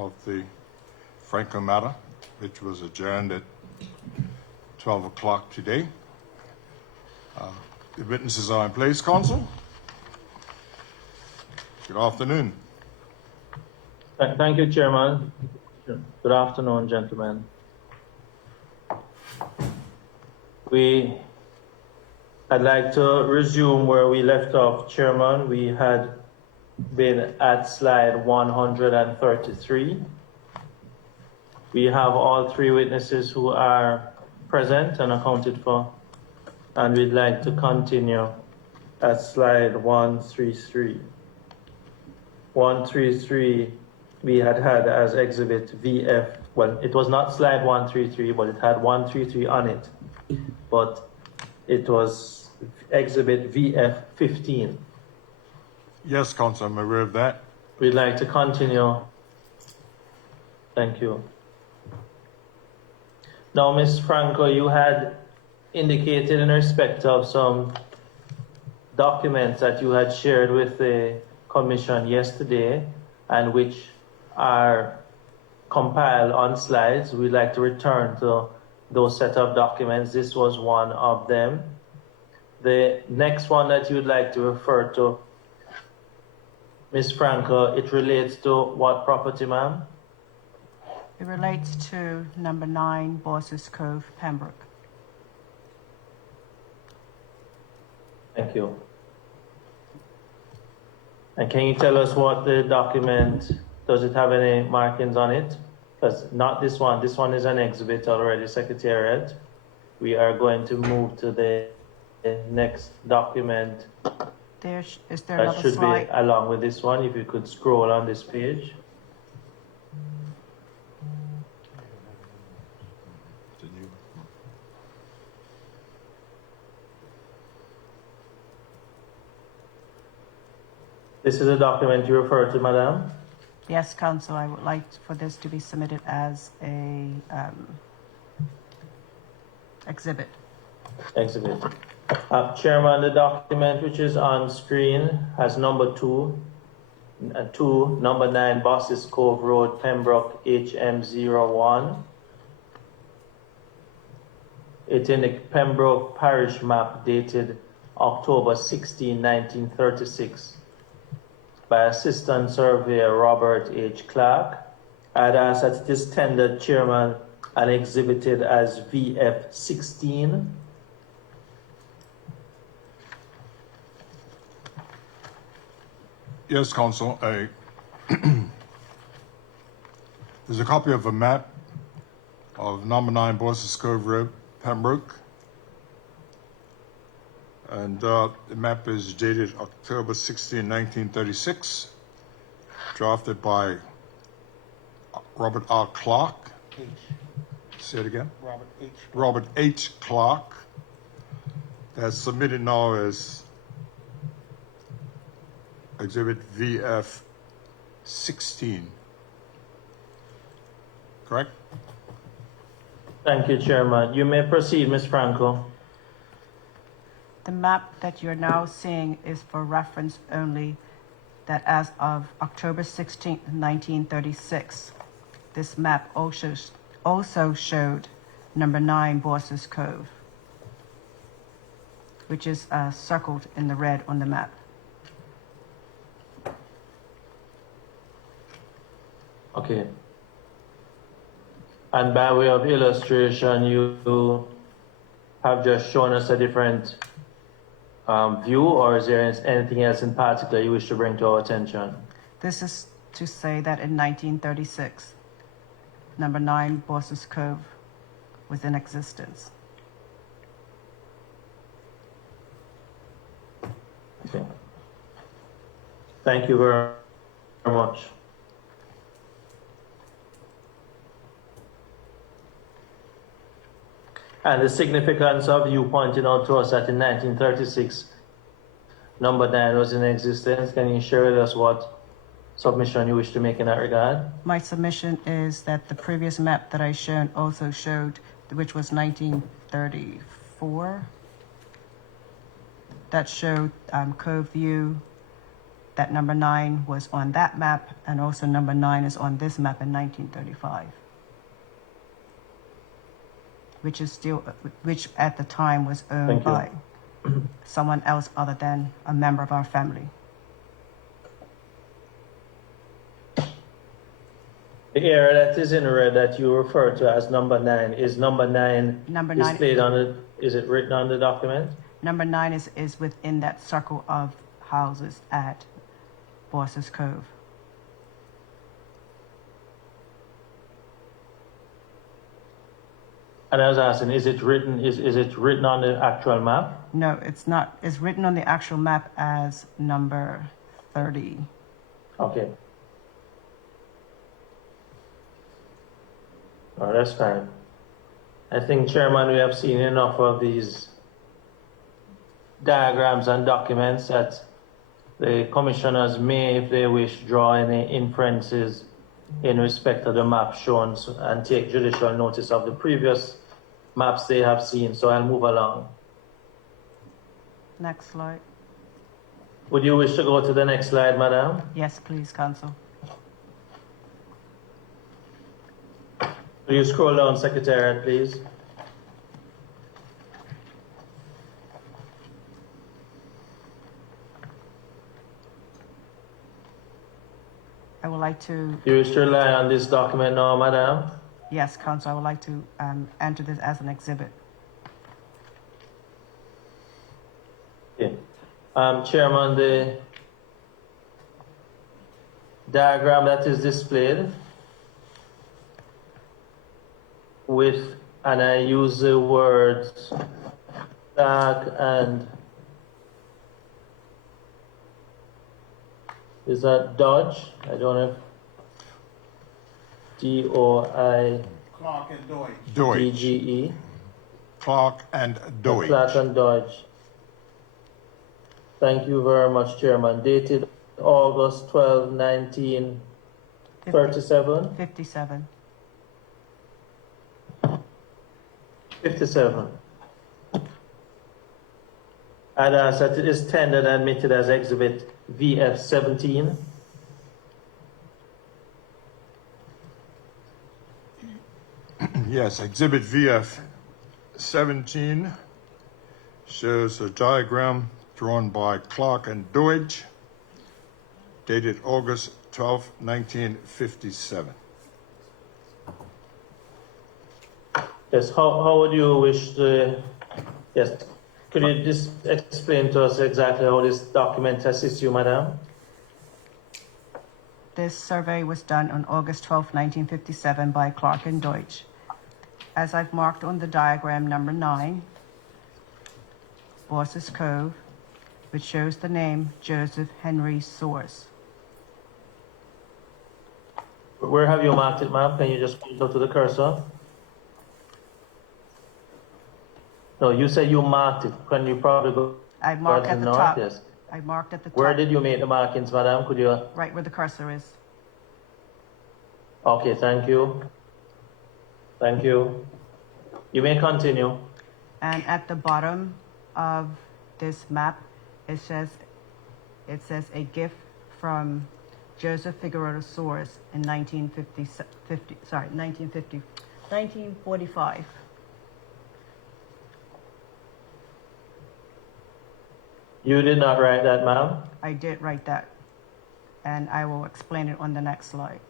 of the Franco matter, which was adjourned at 12 o'clock today. The witnesses are in place, Counsel. Good afternoon. Thank you, Chairman. Good afternoon, gentlemen. I'd like to resume where we left off, Chairman. We had been at slide 133. We have all three witnesses who are present and accounted for, and we'd like to continue at slide 133. 133 we had as exhibit VF. Well, it was not slide 133, but it had 133 on it, but it was exhibit VF 15. Yes, Counsel, I'm aware of that. We'd like to continue. Thank you. Now, Ms. Franco, you had indicated in respect of some documents that you had shared with the Commission yesterday and which are compiled on slides. We'd like to return to those set of documents. This was one of them. The next one that you'd like to refer to, Ms. Franco, it relates to what property, ma'am? It relates to number 9, Bosses Cove, Pembroke. Thank you. And can you tell us what the document, does it have any markings on it? Because not this one. This one is an exhibit already, Secretariat. We are going to move to the next document. Is there That another should slide? be along with this one. If you could scroll on this page. This is a document you refer to, Madam? Yes, Council, I would like for this to be submitted as a exhibit. Exhibit. Chairman, the document which is on screen has number 2, number 9, Bosses Cove Road, Pembroke, HM01. It's in the Pembroke Parish map dated October 16, 1936 by Assistant Surveyor Robert H. Clark. I'd ask that it is tendered, Chairman, and exhibited as VF 16. Yes, Counsel. There's a copy of a map of number 9 Bosses Cove Road, Pembroke. And the map is dated October 16, 1936, drafted by Robert R. Clark. Say it again. Robert H. Clark. That's submitted now as Exhibit VF 16. Correct? Thank you, Chairman. You may proceed, Ms. Franco. The map that you're now seeing is for reference only, that as of October 16, 1936, this map also showed number 9 Bosses Cove, which is circled in the red on the map. Okay. And by way of illustration, you have just shown us a different view, or is there anything else in particular you wish to bring to our attention? This is to say that in 1936, number 9 Bosses Cove was in existence. Okay. Thank you very much. And the significance of you pointing out to us that in 1936, number 9 was in existence. Can you share with us what submission you wish to make in that regard? My submission is that the previous map that I shown also showed, which was 1934, that showed Cove View, that number 9 was on that map, and also number 9 is on this map in 1935, which at the time was owned Thank you. by someone else other than a member of our family. The area that is in red that you refer to as number 9, is number 9 Number 9 displayed on it? Is it written on the document? Number 9 is within that circle of houses at Boss's Cove. And I was asking, is it written on the actual map? No, it's not. It's written on the actual map as number 30. Okay. Oh, that's fine. I think, Chairman, we have seen enough of these diagrams and documents that the commissioners may, if they wish, draw any inferences in respect of the map shown and take judicial notice of the previous maps they have seen. So I'll move along. Next slide. Would you wish to go to the next slide, Madam? Yes, please, Council. Will you scroll down, Secretariat, please? I would like to, You wish to rely on this document now, Madam? yes, Council, I would like to enter this as an exhibit. Okay. Chairman, the diagram that is displayed with, and I use the words dark and, is that Dodge? I don't know. D-O-I-D-G-E. Clark and Deutsch. Deutsch. Clark and Deutsch. Clark and Dodge. Thank you very much, Chairman. Dated August 12, 1937. 57. 57. And that it is tendered and admitted as Exhibit VF 17. Yes, Exhibit VF 17 shows a diagram drawn by Clark and Deutsch, dated August 12, 1957. Yes, how would you wish to, yes, could you just explain to us exactly how this document assists you, Madam? This survey was done on August 12, 1957 by Clark and Deutsch. As I've marked on the diagram number 9, Boss's Cove, which shows the name Joseph Henry Source. Where have you marked it, ma'am? Can you just point out to the cursor? No, you said you marked it. Can you probably go I marked further at the north? top. Yes. I marked at the top. Where did you make the markings, Madam? Could you? Right where the cursor is. Okay, thank you. Thank you. You may continue. And at the bottom of this map, it says a gift from Joseph Figueroa Soares in 1945. You did not write that, ma'am? I did write that, and I will explain it on the next slide.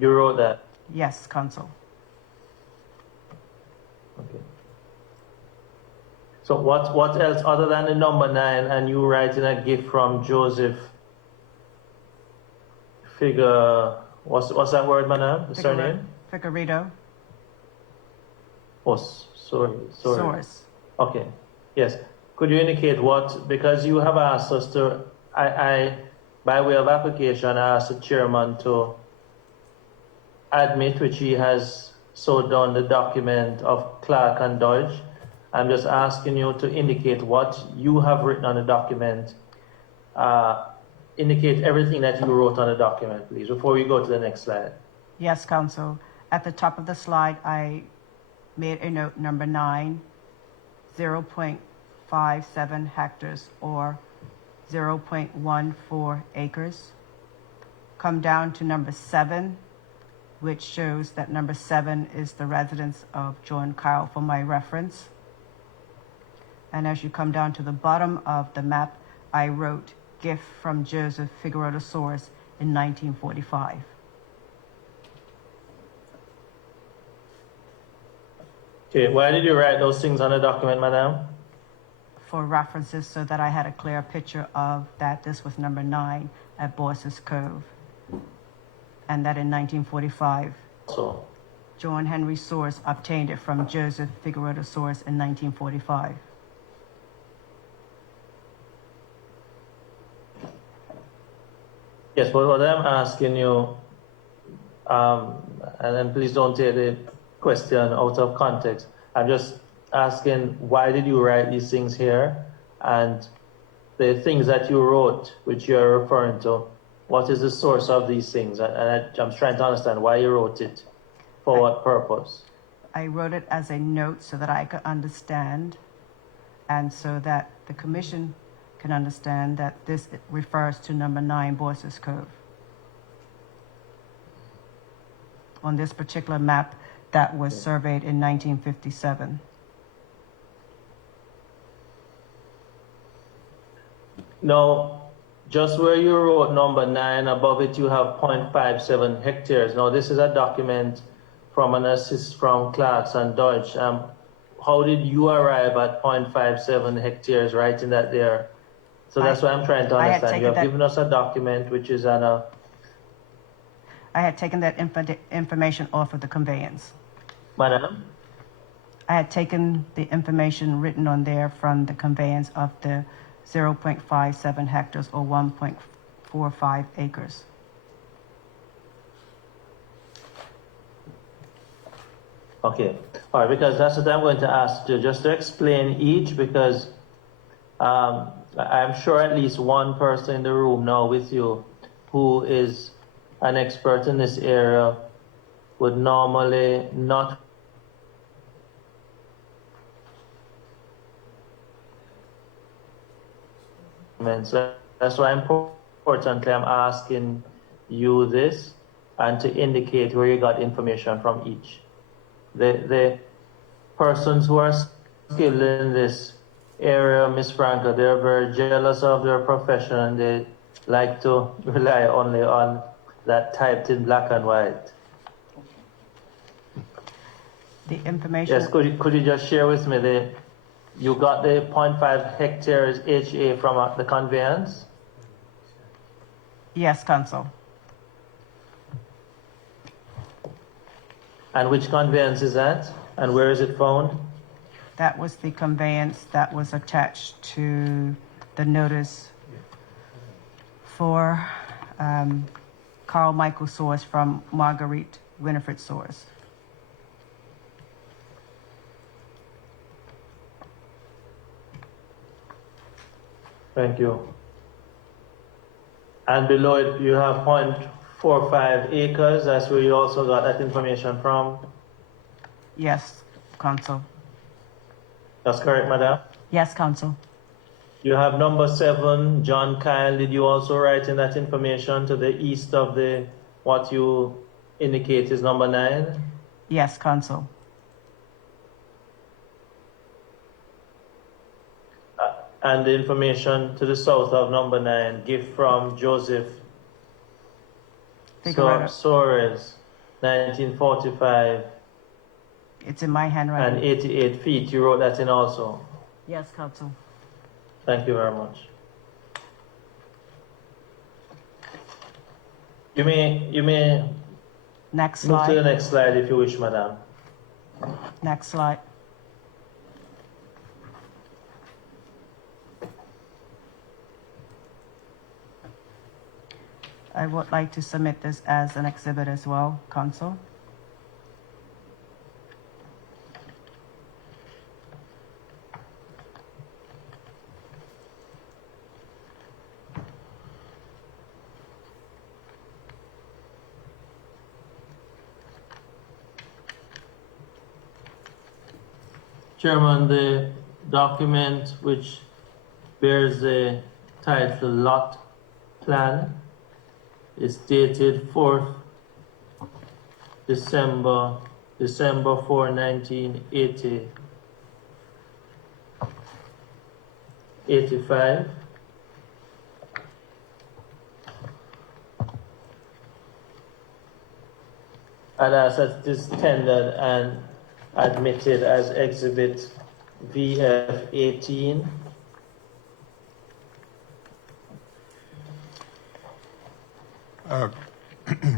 You wrote that? Yes, Council. Okay. So what else other than the number 9 and you writing a gift from Joseph what's that word, madam? The surname? Figueredo Oh, sorry. Soares. Okay. Yes. Could you indicate what, because you have asked us to, I by way of application, I asked the chairman to admit, which he has so done, the document of Clark and Deutsch. I'm just asking you to indicate what you have written on the document. Indicate everything that you wrote on the document, please, before we go to the next slide. Yes, Council. At the top of the slide, I made a note number 9, 0.57 hectares or 0.14 acres. Come down to number 7, which shows that number 7 is the residence of John Kyle for my reference. And as you come down to the bottom of the map, I wrote gift from Joseph Figueroa Soares in 1945. Okay, why did you write those things on the document, madam? For references so that I had a clear picture of that this was number 9 at Boyce's Cove. And that in 1945, So, John Henry Soares obtained it from Joseph Figueroa Soares in 1945. yes, but what I'm asking you, and then please don't take the question out of context. I'm just asking, why did you write these things here? And the things that you wrote, which you're referring to, what is the source of these things? I'm trying to understand why you wrote it, for what purpose. I wrote it as a note so that I could understand and so that the commission can understand that this refers to number 9 Boyce's Cove. On this particular map that was surveyed in 1957. Now, just where you wrote number 9, above it you have 0.57 hectares. Now, this is a document from an assist from Clarks and Deutsch. How did you arrive at 0.57 hectares, writing that there? So that's what I'm trying to I had understand. You taken have that- given us a document which is on a... I had taken that information off of the conveyance. Madam? I had taken the information written on there from the conveyance of the 0.57 hectares or 1.45 acres. Okay. All right, because that's what I'm going to ask you, just to explain each, because I'm sure at least one person in the room now with you who is an expert in this area would normally not so that's why importantly I'm asking you this and to indicate where you got information from each. The persons who are skilled in this area, Miss Franca, they're very jealous of their profession and they like to rely only on that typed in black and white. The information. Yes, could you just share with me you got the 0.5 hectares HA from the conveyance? Yes, Council. And which conveyance is that? And where is it found? That was the conveyance that was attached to the notice for Carl Michael Soares from Marguerite Winifred Soares. Thank you. And below it, you have 0.45 acres. That's where you also got that information from. Yes, Council. That's correct, madam? Yes, Council. You have number 7, John Kyle. Did you also write in that information to the east of what you indicate is number 9? Yes, Council. And the information to the south of number 9, gift from Joseph Figueroa. Soares, 1945, It's in my handwriting. and 88 feet. You wrote that in also. Yes, Council. Thank you very much. You may Next move to the slide. next slide if you wish, madam. Next slide. I would like to submit this as an exhibit as well, Council. Chairman, the document which bears the titled Lot Plan. It's dated 4th December 4, 1985. And as it is tendered and admitted as Exhibit VF 18.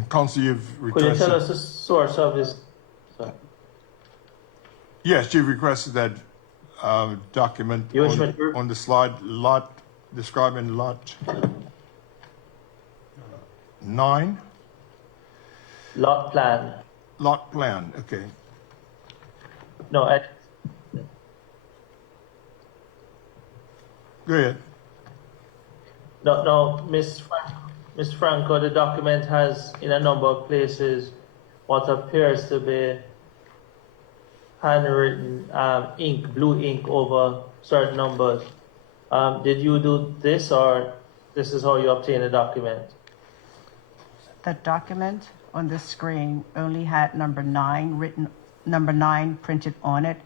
Council, you've Could you requested. tell us the source of this? Sorry. Yes, you've requested that document You wish me to- on the slide, lot, describing lot 9, Lot plan. lot plan, okay. No, Go ahead. no, Ms. Franco, the document has in a number of places what appears to be handwritten ink, blue ink over certain numbers. Did you do this, or this is how you obtain a document? The document on the screen only had number 9 printed on it.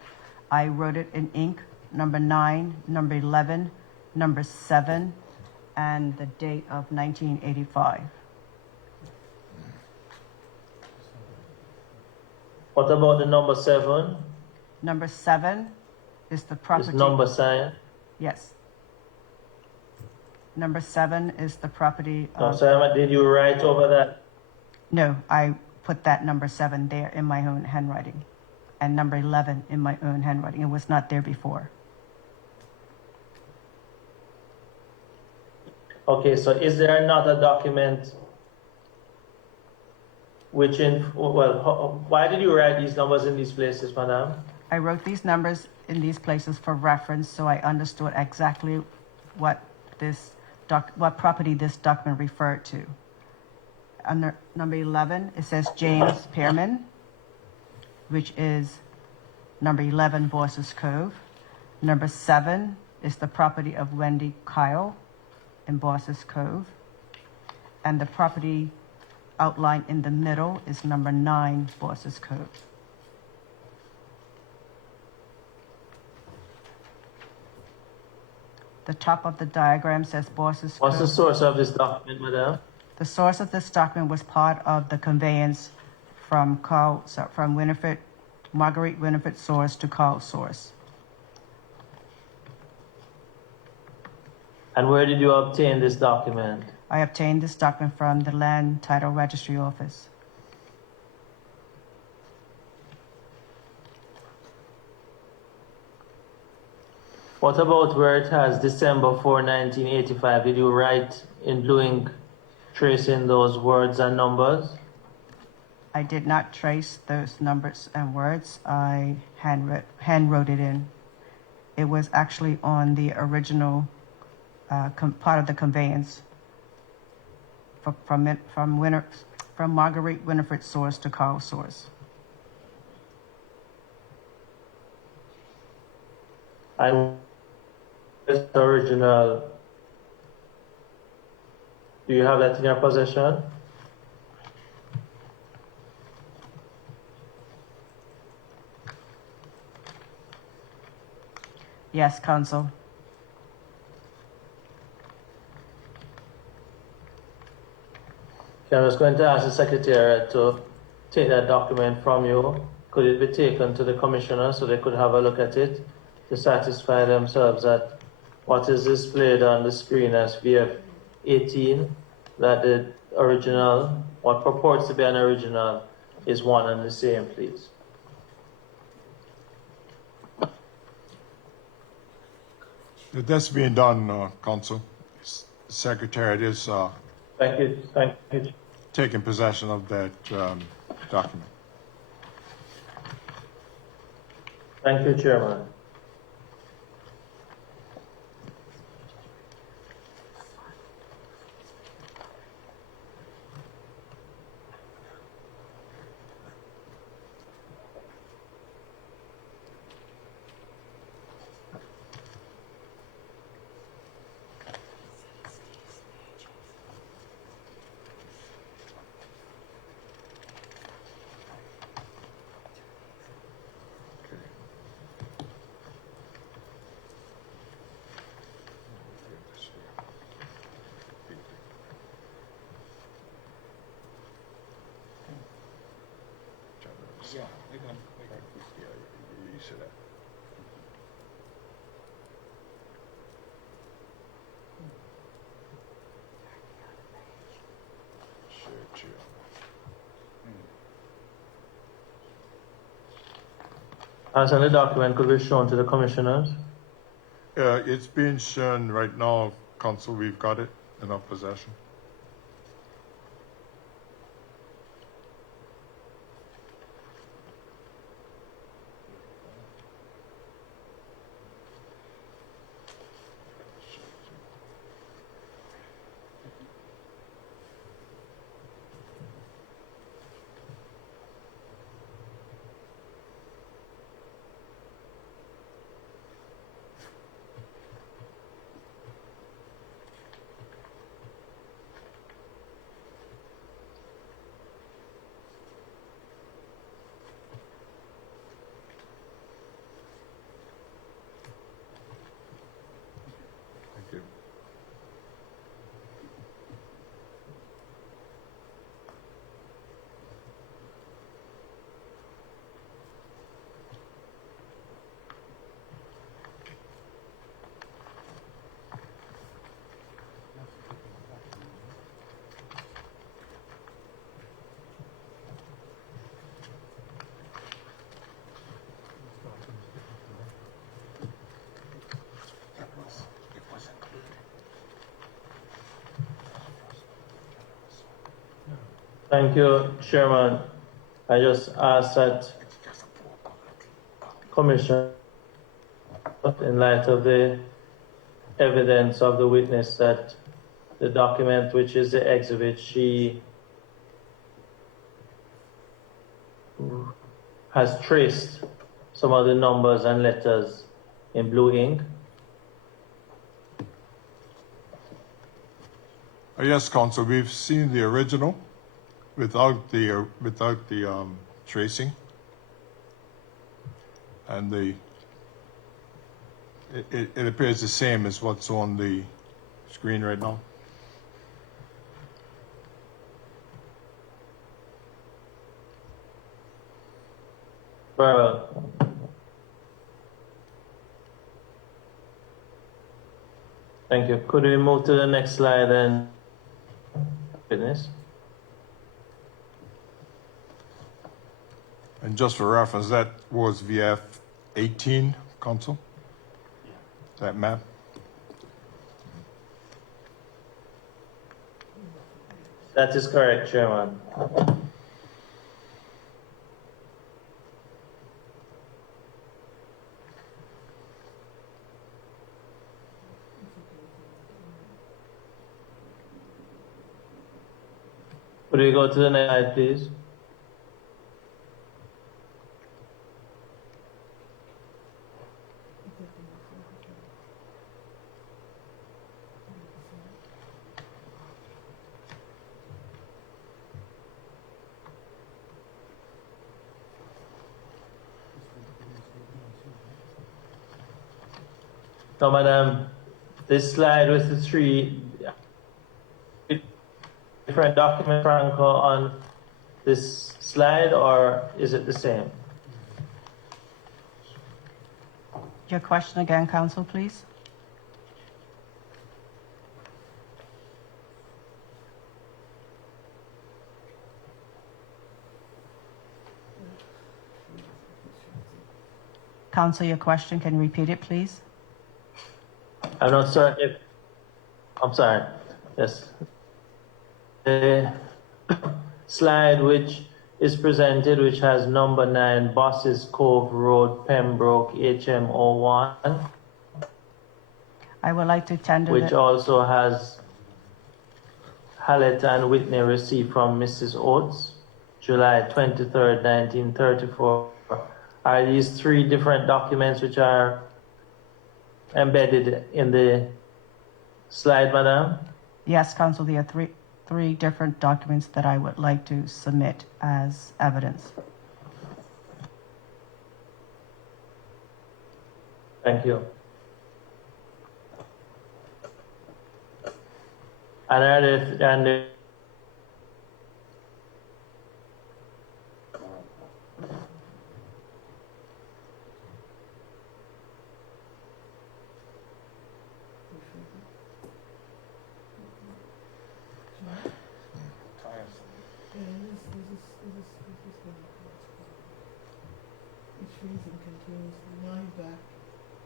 I wrote it in ink, number 9, number 11, number 7, and the date of 1985. What about the number 7? Number 7 is the This property. number sign? Yes. Number 7 is the property No, of. Simon, did you write over that? No, I put that number 7 there in my own handwriting, and number 11 in my own handwriting. It was not there before. Okay, so is there another document why did you write these numbers in these places, madam? I wrote these numbers in these places for reference, so I understood exactly what what property this document referred to. Under number 11, it says James Pearman, which is number 11 Boyce's Cove. Number 7 is the property of Wendy Kyle in Boyce's Cove. And the property outlined in the middle is number 9 Boyce's Cove. The top of the diagram says Boyce's Cove. What's the source of this document, madam? The source of this document was part of the conveyance from Marguerite Winifred Source to Carl Source. And where did you obtain this document? I obtained this document from the Land Title Registry Office. What about where it has December 4, 1985? Did you write in blue ink, tracing those words and numbers? I did not trace those numbers and words. I hand wrote it in. It was actually on the original part of the conveyance from Marguerite Winifred Source to Carl Source. And this original, do you have that in your possession? Yes, Counsel. Okay, I was going to ask the Secretariat to take that document from you. Could it be taken to the Commissioner so they could have a look at it to satisfy themselves that what is displayed on the screen as VF 18, that the original, what purports to be an original, is one and the same, please? That's being done, Council. Secretariat is Thank you. taking possession of that document. Thank you, Chairman. Yeah, you said that. Share. As the document could be shown to the commissioners. It's being shown right now, Council. We've got it in our possession. Thank you. It was included. Thank you, Chairman. I just ask that It's just a full copy. Commission, in light of the evidence of the witness, that the document, which is the exhibit, she has traced some of the numbers and letters in blue ink. Yes, Council. We've seen the original without the tracing, and it appears the same as what's on the screen right now. Very well. Thank you. Could we move to the next slide and witness? And just for reference, that was VF 18, Council. That map. That is correct, Chairman. Could we go to the next slide, please? No, Madam, this slide with the three different document, Franco, on this slide, or is it the same? Your question again, Council, please. Council, your question, can you repeat it, please? I'm not certain if, I'm sorry, yes. The slide which is presented, which has number 9, Bosses Cove Road, Pembroke, HM01, I would like to tender which the, also has Hallett and Whitney received from Mrs. Oates, July 23rd, 1934. Are these three different documents which are embedded in the slide, Madam? yes, Council, there are three different documents that I would like to submit as evidence. Thank you. And continues. Now he's back.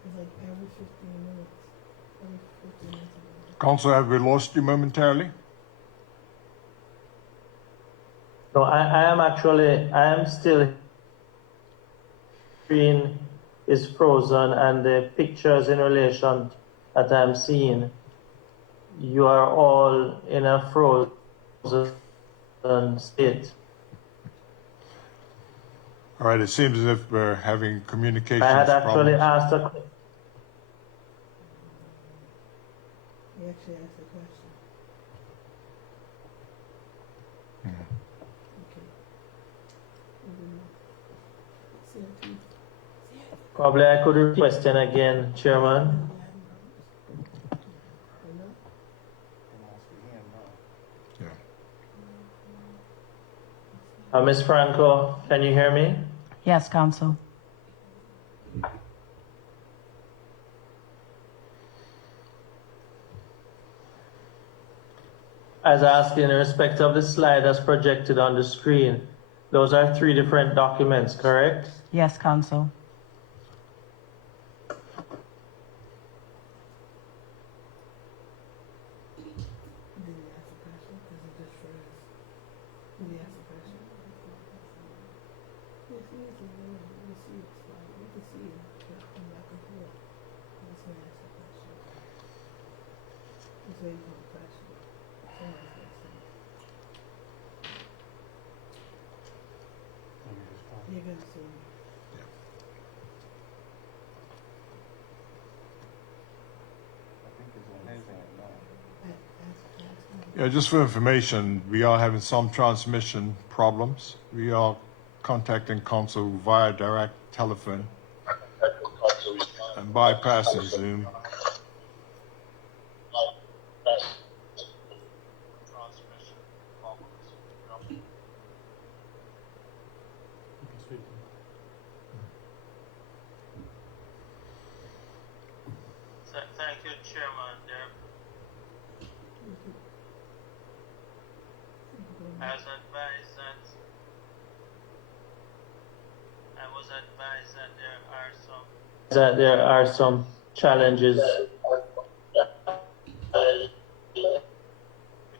It's like every 15 minutes. Every 15 minutes. Council, have we lost you momentarily? No, I am still, screen is frozen and the pictures in relation that I'm seeing, you are all in a frozen state. All right, it seems as if we're having communications I had actually problems. asked a He actually asked a question. Okay. See you too. Probably I could repeat the question again, Chairman. Yeah. Ms. Franco, can you hear me? Yes, Council. As asked in respect of the slide as projected on the screen, those are 3 different documents, correct? Yes, Council. Did he ask a question? Because he just froze. Did he ask a question? Yes, he is. We see it. We can see it. Just come back and forth. This man asked a question. He's waiting for the question. Someone's listening. You're going to see me. Yeah, just for information, we are having some transmission problems. We are contacting council via direct telephone and bypassing Zoom. Transmission problems. Thank you, Chairman. I was advised that there are some challenges with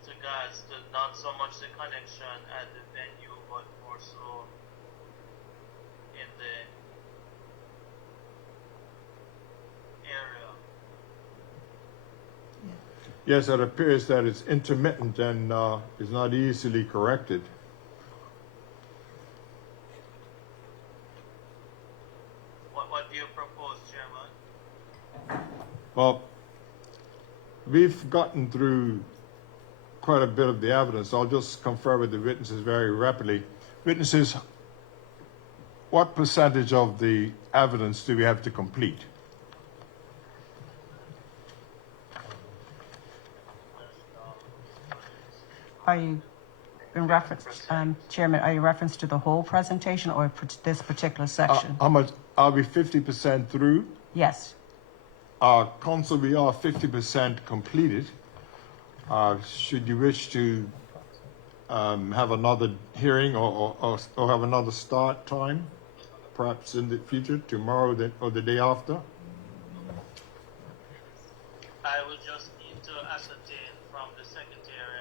regards to not so much the connection at the venue, but more so in the area. Yes, it appears that it's intermittent and is not easily corrected. What do you propose, Chairman? Well, we've gotten through quite a bit of the evidence. I'll just confer with the witnesses very rapidly. Witnesses, what percentage of the evidence do we have to complete? Are you in reference, Chairman, are you reference to the whole presentation or this particular section? How much? Are we 50% through? Yes. Council, we are 50% completed. Should you wish to have another hearing or have another start time, perhaps in the future, tomorrow or the day after? I will just need to ascertain from the Secretary